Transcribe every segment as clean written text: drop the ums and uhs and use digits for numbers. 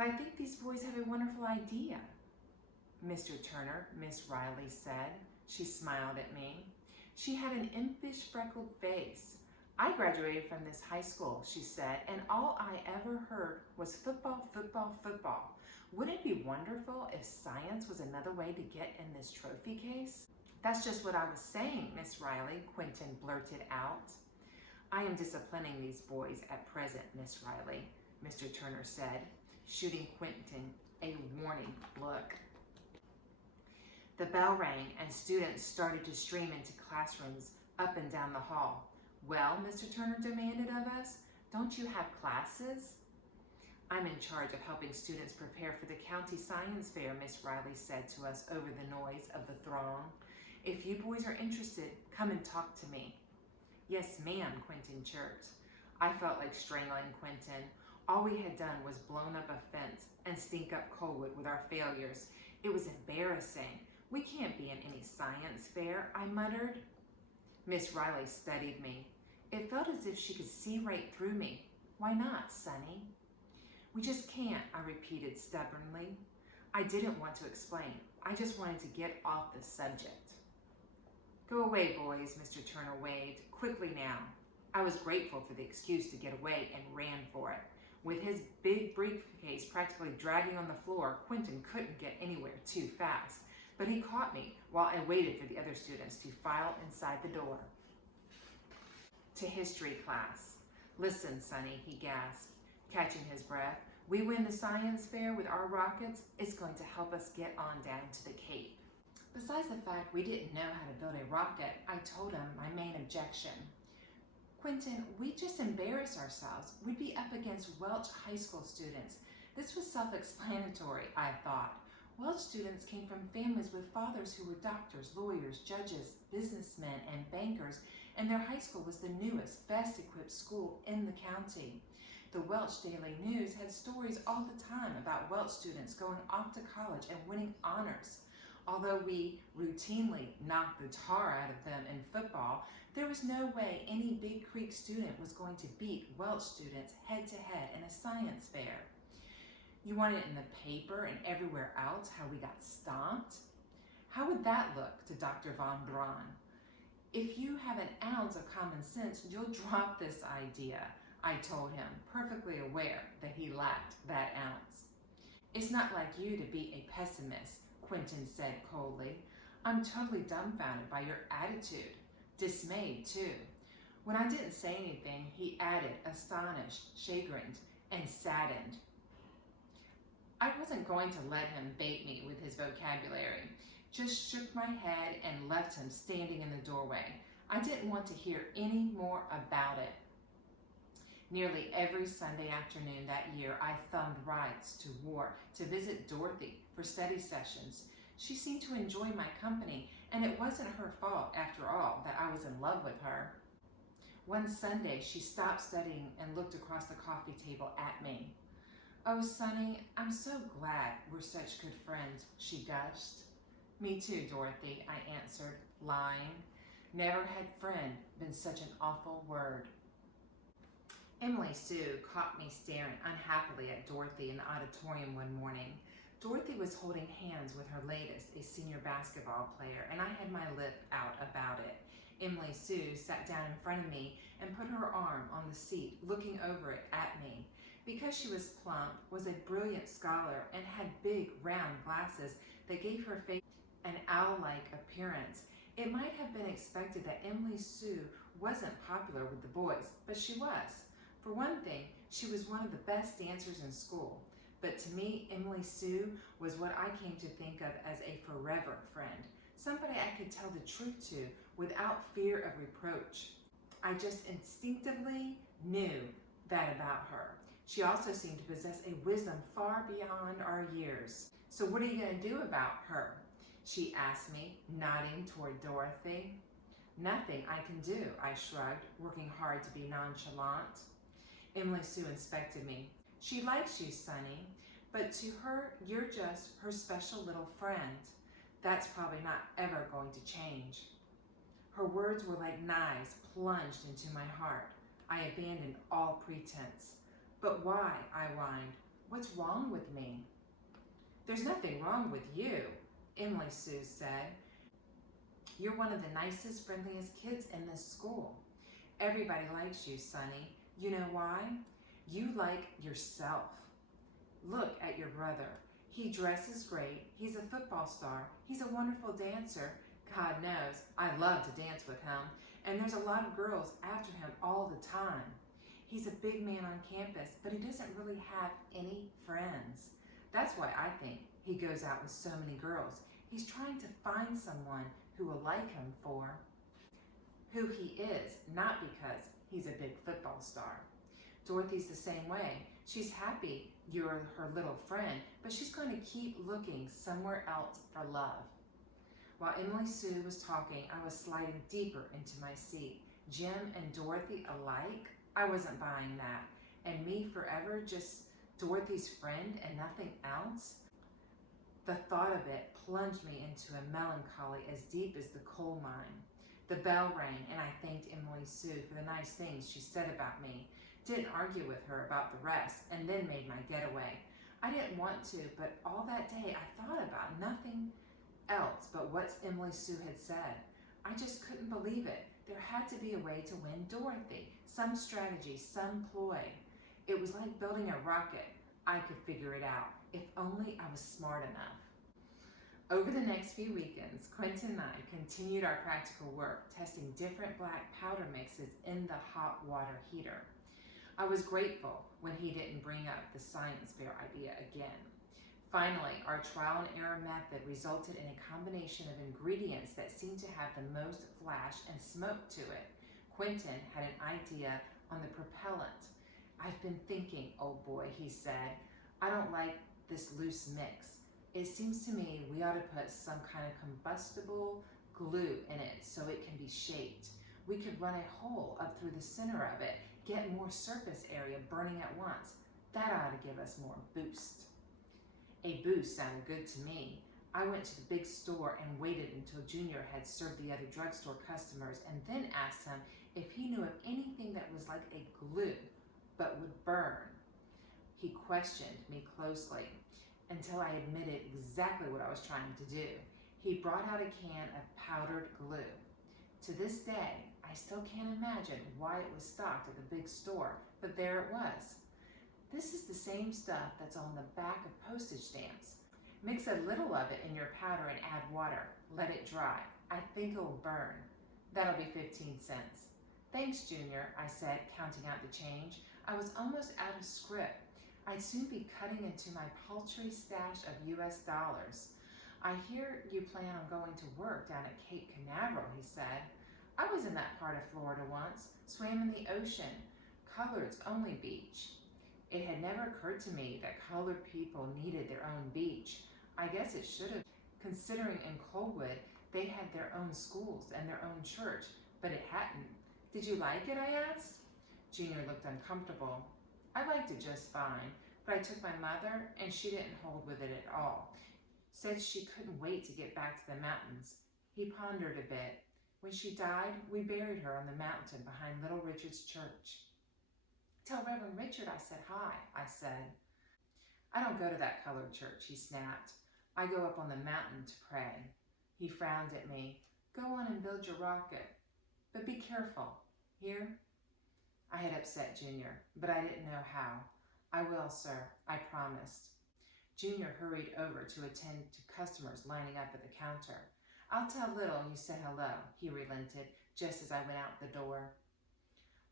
But I think these boys have a wonderful idea, Mr. Turner, Miss Riley said. She smiled at me. She had an impish, freckled face. I graduated from this high school, she said, and all I ever heard was football, football, football. Wouldn't it be wonderful if science was another way to get in this trophy case? That's just what I was saying, Miss Riley, Quentin blurted out. I am disciplining these boys at present, Miss Riley, Mr. Turner said, shooting Quentin a warning look. The bell rang and students started to stream into classrooms up and down the hall. Well, Mr. Turner demanded of us, don't you have classes? I'm in charge of helping students prepare for the county science fair, Miss Riley said to us over the noise of the throng. If you boys are interested, come and talk to me. Yes, ma'am, Quentin chirped. I felt like strangling Quentin. All we had done was blown up a fence and stink up Colwood with our failures. It was embarrassing. We can't be in any science fair, I muttered. Miss Riley studied me. It felt as if she could see right through me. Why not, Sonny? We just can't, I repeated stubbornly. I didn't want to explain. I just wanted to get off the subject. Go away, boys, Mr. Turner waved. Quickly now. I was grateful for the excuse to get away and ran for it. With his big briefcase practically dragging on the floor, Quentin couldn't get anywhere too fast. But he caught me while I waited for the other students to file inside the door. To history class. Listen, Sonny, he gasped, catching his breath. We win the science fair with our rockets, it's going to help us get on down to the Cape. Besides the fact we didn't know how to build a rocket, I told him my main objection. Quentin, we'd just embarrass ourselves. We'd be up against Welch High School students. This was self-explanatory, I thought. Welch students came from families with fathers who were doctors, lawyers, judges, businessmen, and bankers, and their high school was the newest, best-equipped school in the county. The Welch Daily News had stories all the time about Welch students going off to college and winning honors. Although we routinely knocked the tar out of them in football, there was no way any Big Creek student was going to beat Welch students head-to-head in a science fair. You want it in the paper and everywhere else how we got stomped? How would that look to Dr. Von Braun? If you have an ounce of common sense, you'll drop this idea, I told him, perfectly aware that he lacked that ounce. It's not like you to be a pessimist, Quentin said coldly. I'm totally dumbfounded by your attitude. Dismayed, too. When I didn't say anything, he added, astonished, chagrined, and saddened. I wasn't going to let him bait me with his vocabulary. Just shook my head and left him standing in the doorway. I didn't want to hear any more about it. Nearly every Sunday afternoon that year, I thumbed rides to War to visit Dorothy for study sessions. She seemed to enjoy my company, and it wasn't her fault, after all, that I was in love with her. One Sunday, she stopped studying and looked across the coffee table at me. Oh, Sonny, I'm so glad we're such good friends, she gushed. Me too, Dorothy, I answered, lying. Never had friend been such an awful word. Emily Sue caught me staring unhappily at Dorothy in the auditorium one morning. Dorothy was holding hands with her latest, a senior basketball player, and I had my lip out about it. Emily Sue sat down in front of me and put her arm on the seat, looking over it at me. Because she was plump, was a brilliant scholar, and had big, round glasses that gave her face an owl-like appearance, it might have been expected that Emily Sue wasn't popular with the boys, but she was. For one thing, she was one of the best dancers in school. But to me, Emily Sue was what I came to think of as a forever friend, somebody I could tell the truth to without fear of reproach. I just instinctively knew that about her. She also seemed to possess a wisdom far beyond our years. So what are you going to do about her? She asked me, nodding toward Dorothy. Nothing I can do, I shrugged, working hard to be nonchalant. Emily Sue inspected me. She likes you, Sonny, but to her, you're just her special little friend. That's probably not ever going to change. Her words were like knives plunged into my heart. I abandoned all pretense. But why, I whined, What's wrong with me? There's nothing wrong with you, Emily Sue said. You're one of the nicest, friendliest kids in this school. Everybody likes you, Sonny. You know why? You like yourself. Look at your brother. He dresses great. He's a football star. He's a wonderful dancer. God knows, I love to dance with him. And there's a lot of girls after him all the time. He's a big man on campus, but he doesn't really have any friends. That's why I think he goes out with so many girls. He's trying to find someone who will like him for who he is, not because he's a big football star. Dorothy's the same way. She's happy you're her little friend, but she's going to keep looking somewhere else for love. While Emily Sue was talking, I was sliding deeper into my seat. Jim and Dorothy alike? I wasn't buying that. And me forever just Dorothy's friend and nothing else? The thought of it plunged me into a melancholy as deep as the coal mine. The bell rang and I thanked Emily Sue for the nice things she said about me. Didn't argue with her about the rest and then made my getaway. I didn't want to, but all that day I thought about nothing else but what Emily Sue had said. I just couldn't believe it. There had to be a way to win Dorothy, some strategy, some ploy. It was like building a rocket. I could figure it out, if only I was smart enough. Over the next few weekends, Quentin and I continued our practical work, testing different black powder mixes in the hot water heater. I was grateful when he didn't bring up the science fair idea again. Finally, our trial and error method resulted in a combination of ingredients that seemed to have the most flash and smoke to it. Quentin had an idea on the propellant. I've been thinking, old boy, he said. I don't like this loose mix. It seems to me we ought to put some kind of combustible glue in it so it can be shaped. We could run a hole up through the center of it, get more surface area burning at once. That ought to give us more boost. A boost sounded good to me. I went to the big store and waited until Junior had served the other drugstore customers and then asked him if he knew of anything that was like a glue but would burn. He questioned me closely until I admitted exactly what I was trying to do. He brought out a can of powdered glue. To this day, I still can't imagine why it was stocked at the big store, but there it was. This is the same stuff that's on the back of postage stamps. Mix a little of it in your powder and add water. Let it dry. I think it'll burn. That'll be 15 cents. Thanks, Junior, I said, counting out the change. I was almost out of script. I'd soon be cutting into my paltry stash of US dollars. I hear you plan on going to work down at Cape Canaveral, he said. I was in that part of Florida once, swam in the ocean, colored's only beach. It had never occurred to me that colored people needed their own beach. I guess it should have, considering in Colwood they had their own schools and their own church, but it hadn't. Did you like it, I asked? Junior looked uncomfortable. I liked it just fine, but I took my mother and she didn't hold with it at all. Said she couldn't wait to get back to the mountains. He pondered a bit. When she died, we buried her on the mountain behind Little Richard's church. Tell Reverend Richard I said hi, I said. I don't go to that colored church, he snapped. I go up on the mountain to pray. He frowned at me. Go on and build your rocket, but be careful. Here? I had upset Junior, but I didn't know how. I will, sir, I promised. Junior hurried over to attend to customers lining up at the counter. I'll tell Little you said hello, he relented, just as I went out the door.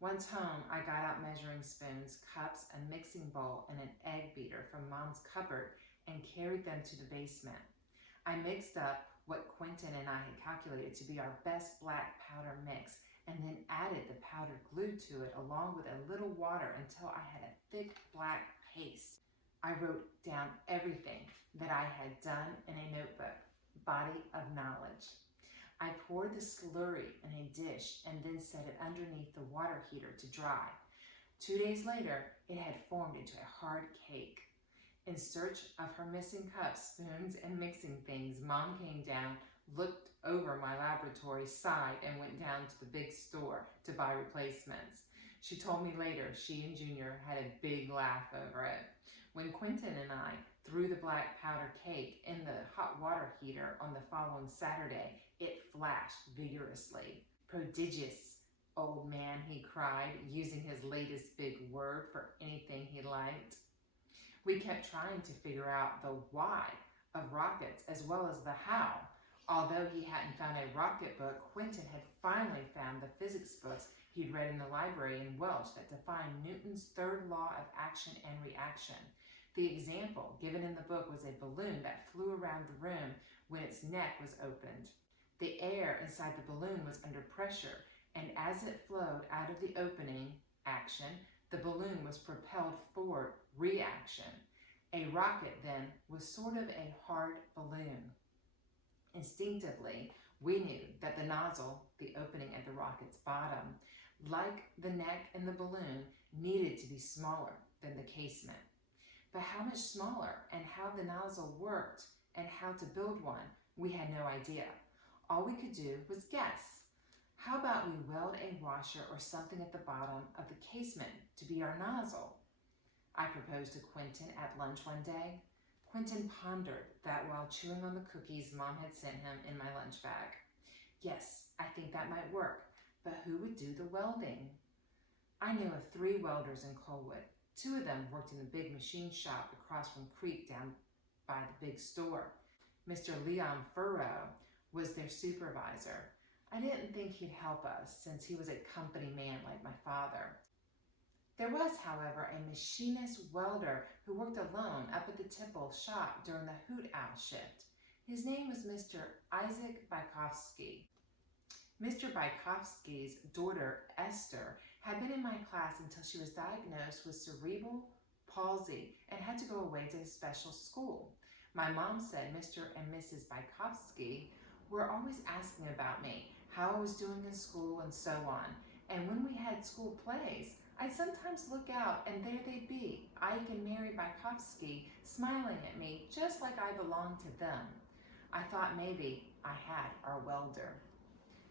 Once home, I got out measuring spoons, cups, a mixing bowl, and an egg beater from Mom's cupboard and carried them to the basement. I mixed up what Quentin and I had calculated to be our best black powder mix and then added the powdered glue to it along with a little water until I had a thick black paste. I wrote down everything that I had done in a notebook, body of knowledge. I poured the slurry in a dish and then set it underneath the water heater to dry. 2 days later, it had formed into a hard cake. In search of her missing cups, spoons, and mixing things, Mom came down, looked over my laboratory, sighed, and went down to the big store to buy replacements. She told me later she and Junior had a big laugh over it. When Quentin and I threw the black powder cake in the hot water heater on the following Saturday, it flashed vigorously. "Prodigious, old man," he cried, using his latest big word for anything he liked. We kept trying to figure out the why of rockets as well as the how. Although he hadn't found a rocket book, Quentin had finally found the physics books he'd read in the library in Welsh that defined Newton's third law of action and reaction. The example given in the book was a balloon that flew around the room when its neck was opened. The air inside the balloon was under pressure, and as it flowed out of the opening, action, the balloon was propelled forward, reaction. A rocket, then, was sort of a hard balloon. Instinctively, we knew that the nozzle, the opening at the rocket's bottom, like the neck in the balloon, needed to be smaller than the casement. But how much smaller, and how the nozzle worked, and how to build one, we had no idea. All we could do was guess. How about we weld a washer or something at the bottom of the casement to be our nozzle? I proposed to Quentin at lunch one day. Quentin pondered that while chewing on the cookies Mom had sent him in my lunch bag. "Yes, I think that might work, but who would do the welding?" I knew of 3 welders in Colwood. 2 of them worked in the big machine shop across from Creek down by the big store. Mr. Leon Furrow was their supervisor. I didn't think he'd help us since he was a company man like my father. There was, however, a machinist welder who worked alone up at the Tipple shop during the hoot owl shift. His name was Mr. Isaac Bykowski. Mr. Bykowski's daughter, Esther, had been in my class until she was diagnosed with cerebral palsy and had to go away to a special school. My mom said Mr. and Mrs. Bykowski were always asking about me, how I was doing in school, and so on. And when we had school plays, I'd sometimes look out and there they'd be, Ike and Mary Bykowski, smiling at me just like I belonged to them. I thought maybe I had our welder.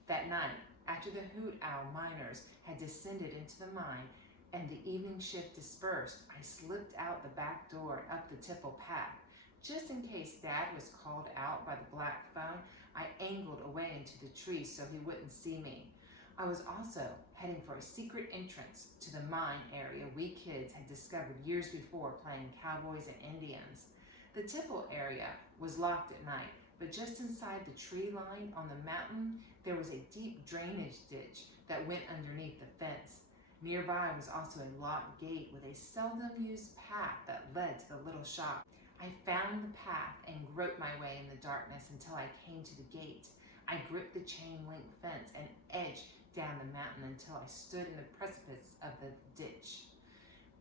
That night, after the hoot owl miners had descended into the mine and the evening shift dispersed, I slipped out the back door and up the Tipple path. Just in case Dad was called out by the black phone, I angled away into the trees so he wouldn't see me. I was also heading for a secret entrance to the mine area we kids had discovered years before playing cowboys and Indians. The Tipple area was locked at night, but just inside the tree line on the mountain, there was a deep drainage ditch that went underneath the fence. Nearby was also a locked gate with a seldom used path that led to the little shop. I found the path and groped my way in the darkness until I came to the gate. I gripped the chain link fence and edged down the mountain until I stood in the precipice of the ditch.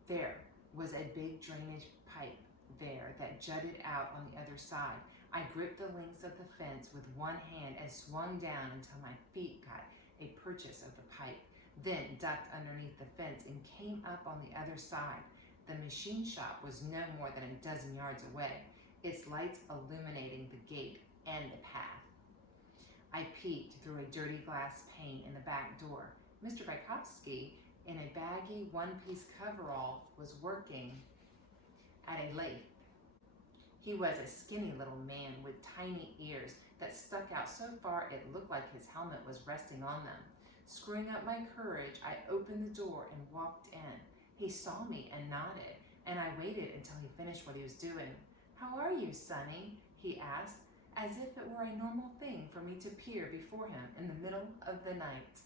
There was a big drainage pipe there that jutted out on the other side. I gripped the links of the fence with one hand and swung down until my feet got a purchase of the pipe, then ducked underneath the fence and came up on the other side. The machine shop was no more than a dozen yards away, its lights illuminating the gate and the path. I peeked through a dirty glass pane in the back door. Mr. Bykowski, in a baggy one-piece coverall, was working at a lathe. He was a skinny little man with tiny ears that stuck out so far it looked like his helmet was resting on them. Screwing up my courage, I opened the door and walked in. He saw me and nodded, and I waited until he finished what he was doing. "How are you, Sonny?" he asked, as if it were a normal thing for me to appear before him in the middle of the night.